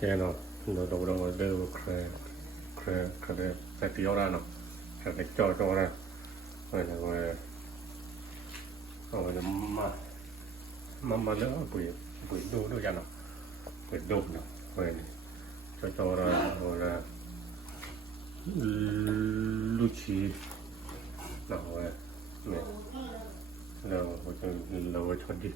cái nó đầu đầu đều kre phải tiêu ra nó phải cho ra rồi là rồi là mà nữa quỷ đồ ra nó quỷ đồ nó rồi cho ra rồi là luci rồi này lâu cho đi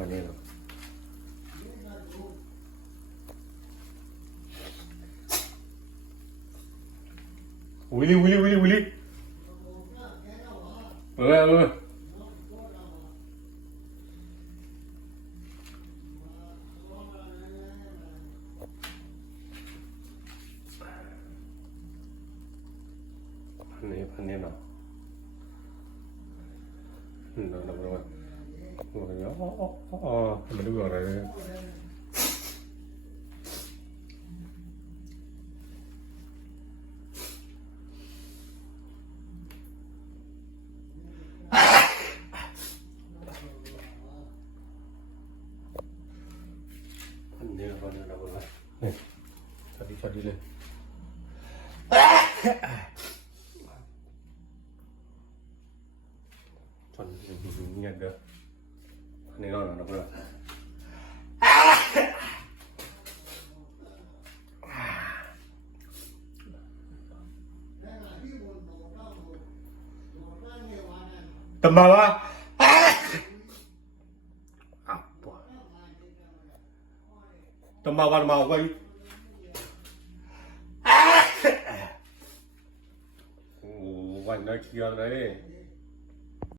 พันนี้เนาะวิลลี่พันนี้เนาะมาดูอะไรพันนี้เราเนี่ยชัดดีเลยชนเงี้ยเด้ออันนี้เราเพื่อนตำมาวะตำมาวันมาไว้โอ้วันนั้นเคลียร์เลย